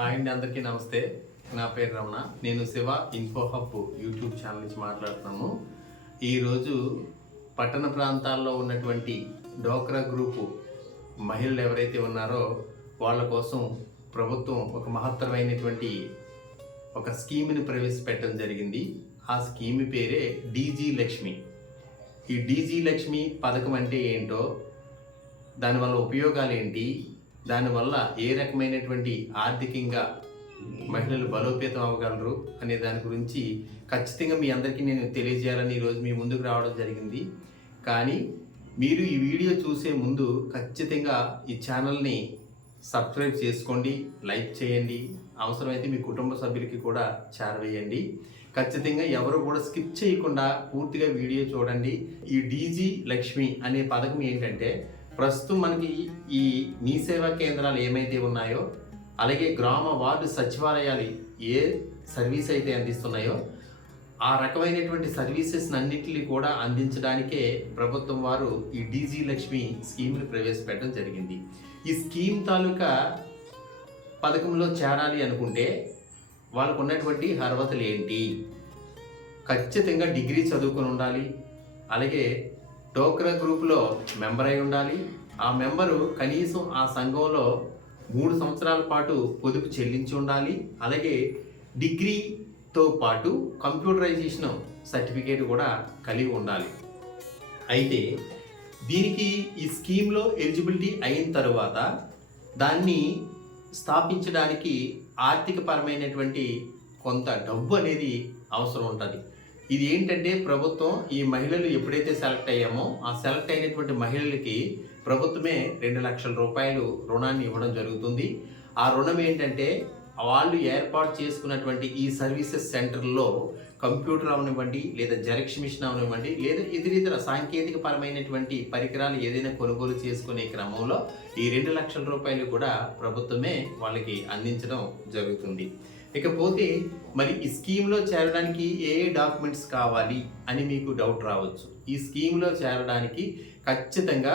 Hi అండి అందరికీ నమస్తే. నా పేరు రమణ. నేను Siva info hub YouTube channel నుంచి మాట్లాడుతున్నాము. ఈరోజు పట్టణ ప్రాంతాల్లో ఉన్నటువంటి డోక్రా గ్రూపు మహిళలు ఎవరైతే ఉన్నారో వాళ్ళ కోసం ప్రభుత్వం ఒక మహత్తరమైనటువంటి ఒక స్కీమ్ని ప్రవేశపెట్టడం జరిగింది. ఆ స్కీమ్ పేరే డీజీ లక్ష్మి. ఈ డీజీ లక్ష్మి పథకం అంటే ఏంటో దానివల్ల ఉపయోగాలు ఏంటి దానివల్ల ఏ రకమైనటువంటి ఆర్థికంగా మహిళలు బలోపేతం అవ్వగలరు అనే దాని గురించి ఖచ్చితంగా మీ అందరికీ నేను తెలియజేయాలని ఈరోజు మీ ముందుకు రావడం జరిగింది. కానీ మీరు ఈ వీడియో చూసే ముందు ఖచ్చితంగా ఈ ఛానల్ని సబ్స్క్రైబ్ చేసుకోండి లైక్ చేయండి అవసరమైతే మీ కుటుంబ సభ్యులకి కూడా చేరవేయండి. ఖచ్చితంగా ఎవరు కూడా స్కిప్ చేయకుండా పూర్తిగా వీడియో చూడండి. ఈ డీజీ లక్ష్మి అనే పథకం ఏంటంటే ప్రస్తుతం మనకి ఈ మీ సేవా కేంద్రాలు ఏమైతే ఉన్నాయో అలాగే గ్రామ వార్డు సచివాలయాలు ఏ సర్వీస్ అయితే అందిస్తున్నాయో ఆ రకమైనటువంటి సర్వీసెస్ అన్నింటినీ కూడా అందించడానికే ప్రభుత్వం వారు ఈ డీజీ లక్ష్మి స్కీమ్ని ప్రవేశపెట్టడం జరిగింది. ఈ స్కీమ్ తాలూకా పథకంలో చేరాలి అనుకుంటే వాళ్ళకు ఉన్నటువంటి అర్హతలు ఏంటి? ఖచ్చితంగా డిగ్రీ చదువుకొని ఉండాలి అలాగే టోక్రా గ్రూప్లో మెంబర్ అయి ఉండాలి. ఆ మెంబరు కనీసం ఆ సంఘంలో మూడు సంవత్సరాల పాటు పొదుపు చెల్లించి ఉండాలి. అలాగే డిగ్రీతో పాటు కంప్యూటరైజేషన్ సర్టిఫికేట్ కూడా కలిగి ఉండాలి. అయితే దీనికి ఈ స్కీమ్లో ఎలిజిబిలిటీ అయిన తర్వాత దాన్ని స్థాపించడానికి ఆర్థికపరమైనటువంటి కొంత డబ్బు అనేది అవసరం ఉంటుంది. ఇది ఏంటంటే ప్రభుత్వం ఈ మహిళలు ఎప్పుడైతే సెలెక్ట్ అయ్యామో ఆ సెలెక్ట్ అయినటువంటి మహిళలకి ప్రభుత్వమే రెండు లక్షల రూపాయలు రుణాన్ని ఇవ్వడం జరుగుతుంది. ఆ రుణం ఏంటంటే వాళ్ళు ఏర్పాటు చేసుకున్నటువంటి ఈ సర్వీసెస్ సెంటర్లో కంప్యూటర్ అవనివ్వండి లేదా జెరక్స్ మిషన్ అవనివ్వండి లేదా ఇతర ఇతర సాంకేతిక పరమైనటువంటి పరికరాలు ఏదైనా కొనుగోలు చేసుకునే క్రమంలో ఈ రెండు లక్షల రూపాయలు కూడా ప్రభుత్వమే వాళ్ళకి అందించడం జరుగుతుంది. ఇకపోతే మరి ఈ స్కీమ్లో చేరడానికి ఏ ఏ డాక్యుమెంట్స్ కావాలి అని మీకు డౌట్ రావచ్చు. ఈ స్కీమ్లో చేరడానికి ఖచ్చితంగా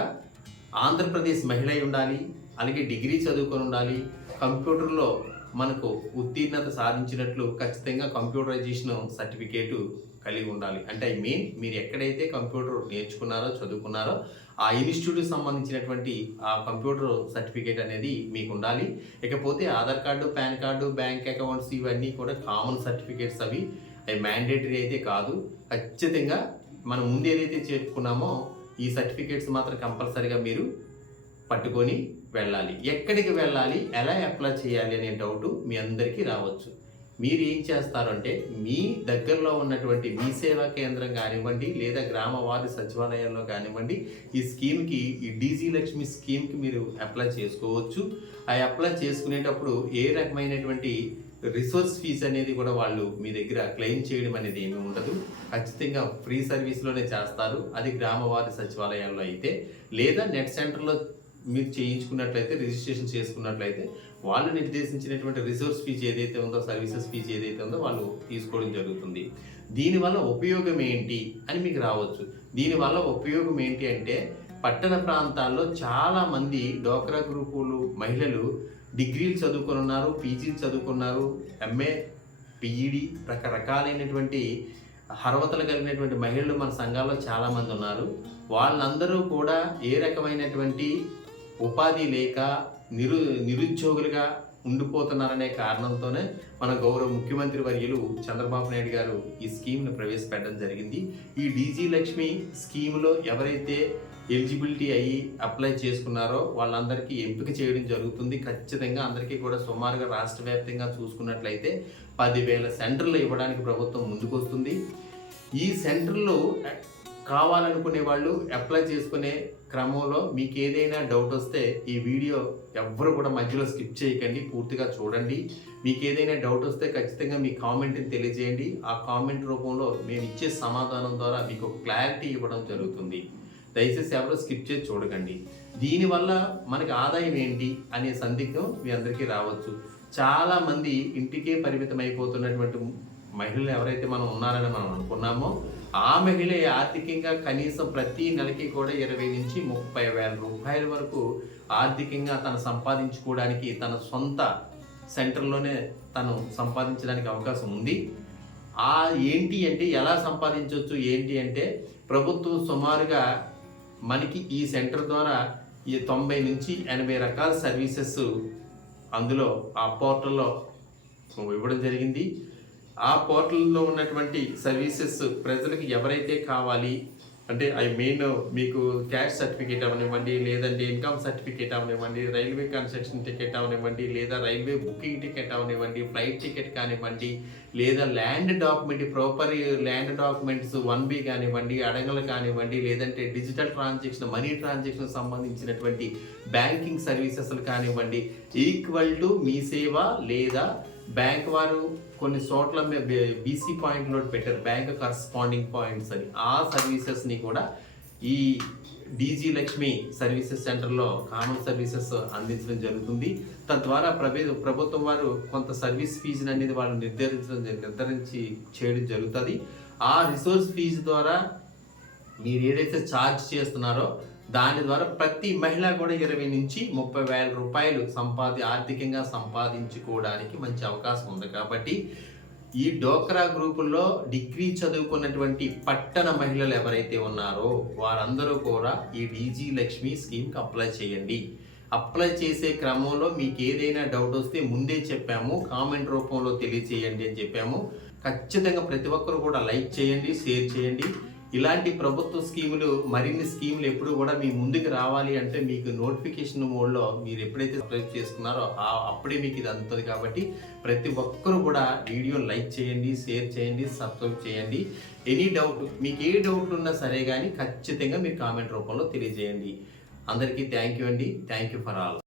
ఆంధ్రప్రదేశ్ మహిళ ఉండాలి అలాగే డిగ్రీ చదువుకొని ఉండాలి కంప్యూటర్లో మనకు ఉత్తీర్ణత సాధించినట్లు ఖచ్చితంగా కంప్యూటరైజేషన్ సర్టిఫికేటు కలిగి ఉండాలి. అంటే ఐ మీన్ మీరు ఎక్కడైతే కంప్యూటర్ నేర్చుకున్నారో చదువుకున్నారో ఆ ఇన్స్టిట్యూట్కి సంబంధించినటువంటి ఆ కంప్యూటర్ సర్టిఫికేట్ అనేది మీకు ఉండాలి. ఇకపోతే Aadhaar card PAN card bank accounts ఇవన్నీ కూడా కామన్ సర్టిఫికేట్స్ అవి అవి మ్యాండేటరీ అయితే కాదు. ఖచ్చితంగా మనం ముందు ఏదైతే చెప్పుకున్నామో ఈ సర్టిఫికేట్స్ మాత్రం కంపల్సరీగా మీరు పట్టుకొని వెళ్ళాలి. ఎక్కడికి వెళ్ళాలి? ఎలా అప్లై చేయాలి అనే డౌట్ మీ అందరికీ రావచ్చు. మీరు ఏం చేస్తారంటే మీ దగ్గరలో ఉన్నటువంటి మీ సేవా కేంద్రం కానివ్వండి లేదా గ్రామ వార్డు సచివాలయంలో కానివ్వండి ఈ స్కీమ్కి ఈ డీజీ లక్ష్మి స్కీమ్కి మీరు అప్లై చేసుకోవచ్చు. ఆ అప్లై చేసుకునేటప్పుడు ఏ రకమైనటువంటి రిసోర్స్ ఫీజ్ అనేది కూడా వాళ్ళు మీ దగ్గర క్లెయిమ్ చేయడం అనేది ఏమీ ఉండదు. ఖచ్చితంగా ఫ్రీ సర్వీస్లోనే చేస్తారు. అది గ్రామ వార్డు సచివాలయాల్లో అయితే. లేదా నెట్ సెంటర్లో మీరు చేయించుకున్నట్లయితే రిజిస్ట్రేషన్ చేసుకున్నట్లయితే వాళ్ళు నిర్దేశించినటువంటి రిసోర్స్ ఫీజు ఏదైతే ఉందో సర్వీసెస్ ఫీజు ఏదైతే ఉందో వాళ్ళు తీసుకోవడం జరుగుతుంది. దీనివల్ల ఉపయోగం ఏంటి అని మీకు రావచ్చు. దీనివల్ల ఉపయోగం ఏంటి అంటే పట్టణ ప్రాంతాల్లో చాలా మంది డోక్రా గ్రూపులు మహిళలు డిగ్రీలు చదువుకొని ఉన్నారు పీజీలు చదువుకున్నారు ఎంఏ పిఈడి రకరకాలైనటువంటి అర్హతలు కలిగినటువంటి మహిళలు మన సంఘాల్లో చాలామంది ఉన్నారు. వాళ్ళందరూ కూడా ఏ రకమైనటువంటి ఉపాధి లేక నిరు నిరుద్యోగులుగా ఉండిపోతున్నారనే కారణంతోనే మన గౌరవ ముఖ్యమంత్రి వర్యులు చంద్రబాబు నాయుడు గారు ఈ స్కీమ్ను ప్రవేశపెట్టడం జరిగింది. ఈ డీజీ లక్ష్మి స్కీమ్లో ఎవరైతే ఎలిజిబిలిటీ అయ్యి అప్లై చేసుకున్నారో వాళ్ళందరికీ ఎంపిక చేయడం జరుగుతుంది. ఖచ్చితంగా అందరికీ కూడా సుమారుగా రాష్ట్ర వ్యాప్తంగా చూసుకున్నట్లయితే పదివేల సెంటర్లు ఇవ్వడానికి ప్రభుత్వం ముందుకొస్తుంది. ఈ సెంటర్లు కావాలనుకునే వాళ్ళు అప్లై చేసుకునే క్రమంలో మీకు ఏదైనా డౌట్ వస్తే ఈ వీడియో ఎవ్వరు కూడా మధ్యలో స్కిప్ చేయకండి పూర్తిగా చూడండి. మీకు ఏదైనా డౌట్ వస్తే ఖచ్చితంగా మీ కామెంట్ని తెలియజేయండి. ఆ కామెంట్ రూపంలో మేము ఇచ్చే సమాధానం ద్వారా మీకు క్లారిటీ ఇవ్వడం జరుగుతుంది. దయచేసి ఎవరు స్కిప్ చేసి చూడకండి. దీనివల్ల మనకి ఆదాయం ఏంటి అనే సందిగ్ధం మీ అందరికీ రావచ్చు. చాలా మంది ఇంటికే పరిమితం అయిపోతున్నటువంటి మహిళలు ఎవరైతే మనం ఉన్నారని మనం అనుకున్నామో ఆ మహిళ ఆర్థికంగా కనీసం ప్రతి నెలకి కూడా ఇరవై నుంచి ముప్పై వేల రూపాయల వరకు ఆర్థికంగా తను సంపాదించుకోవడానికి తన సొంత సెంటర్లోనే తను సంపాదించడానికి అవకాశం ఉంది. ఆ ఏంటి అంటే ఎలా సంపాదించవచ్చు ఏంటి అంటే ప్రభుత్వం సుమారుగా మనకి ఈ సెంటర్ ద్వారా ఈ తొంభై నుంచి ఎనభై రకాల సర్వీసెస్ అందులో ఆ పోర్టల్లో ఇవ్వడం జరిగింది. ఆ పోర్టల్లో ఉన్నటువంటి సర్వీసెస్ ప్రజలకు ఎవరైతే కావాలి అంటే ఐ మెయిన్ మీకు క్యాష్ సర్టిఫికేట్ అవనివ్వండి లేదంటే ఇన్కమ్ సర్టిఫికేట్ అవనివ్వండి రైల్వే కన్స్ట్రక్షన్ టికెట్ అవనివ్వండి లేదా రైల్వే బుకింగ్ టికెట్ అవనివ్వండి ఫ్లైట్ టికెట్ కానివ్వండి లేదా land document proper land documents one B కానివ్వండి అడగలు కానివ్వండి లేదంటే డిజిటల్ ట్రాన్సాక్షన్ మనీ ట్రాన్సాక్షన్ సంబంధించినటువంటి బ్యాంకింగ్ సర్వీసెస్లు కానివ్వండి ఈక్వల్ టు మీ సేవ లేదా బ్యాంక్ వారు కొన్ని చోట్ల బీసీ పాయింట్లో పెట్టారు. బ్యాంక్ కరస్పాండింగ్ పాయింట్స్ అని. ఆ సర్వీసెస్ని కూడా ఈ డీజీ లక్ష్మి సర్వీసెస్ సెంటర్లో కామన్ సర్వీసెస్ అందించడం జరుగుతుంది. తద్వారా ప్రభు ప్రభుత్వం వారు కొంత సర్వీస్ ఫీజుని అనేది వాళ్ళు నిర్ధారించడం నిర్ధారించి చేయడం జరుగుతుంది. ఆ రిసోర్స్ ఫీజు ద్వారా మీరు ఏదైతే ఛార్జ్ చేస్తున్నారో దాని ద్వారా ప్రతి మహిళ కూడా ఇరవై నుంచి ముప్పై వేల రూపాయలు సంపాది ఆర్థికంగా సంపాదించుకోవడానికి మంచి అవకాశం ఉంది. కాబట్టి ఈ డోక్రా గ్రూపుల్లో డిగ్రీ చదువుకున్నటువంటి పట్టణ మహిళలు ఎవరైతే ఉన్నారో వారందరూ కూడా ఈ డీజీ లక్ష్మి స్కీమ్కి అప్లై చేయండి. అప్లై చేసే క్రమంలో మీకు ఏదైనా డౌట్ వస్తే ముందే చెప్పాము. కామెంట్ రూపంలో తెలియచేయండి అని చెప్పాము. ఖచ్చితంగా ప్రతి ఒక్కరు కూడా లైక్ చేయండి షేర్ చేయండి. ఇలాంటి ప్రభుత్వ స్కీములు మరిన్ని స్కీములు ఎప్పుడు కూడా మీ ముందుకు రావాలి అంటే మీకు నోటిఫికేషన్ మోడ్లో మీరు ఎప్పుడైతే సబ్స్క్రైబ్ చేసుకున్నారో అప్పుడే మీకు ఇది అందుతుంది కాబట్టి ప్రతి ఒక్కరు కూడా వీడియో లైక్ చేయండి షేర్ చేయండి సబ్స్క్రైబ్ చేయండి. ఎనీ డౌట్ మీకు ఏ డౌట్ ఉన్నా సరే కానీ ఖచ్చితంగా మీరు కామెంట్ రూపంలో తెలియజేయండి. అందరికీ థ్యాంక్ యూ అండి. Thank you for all.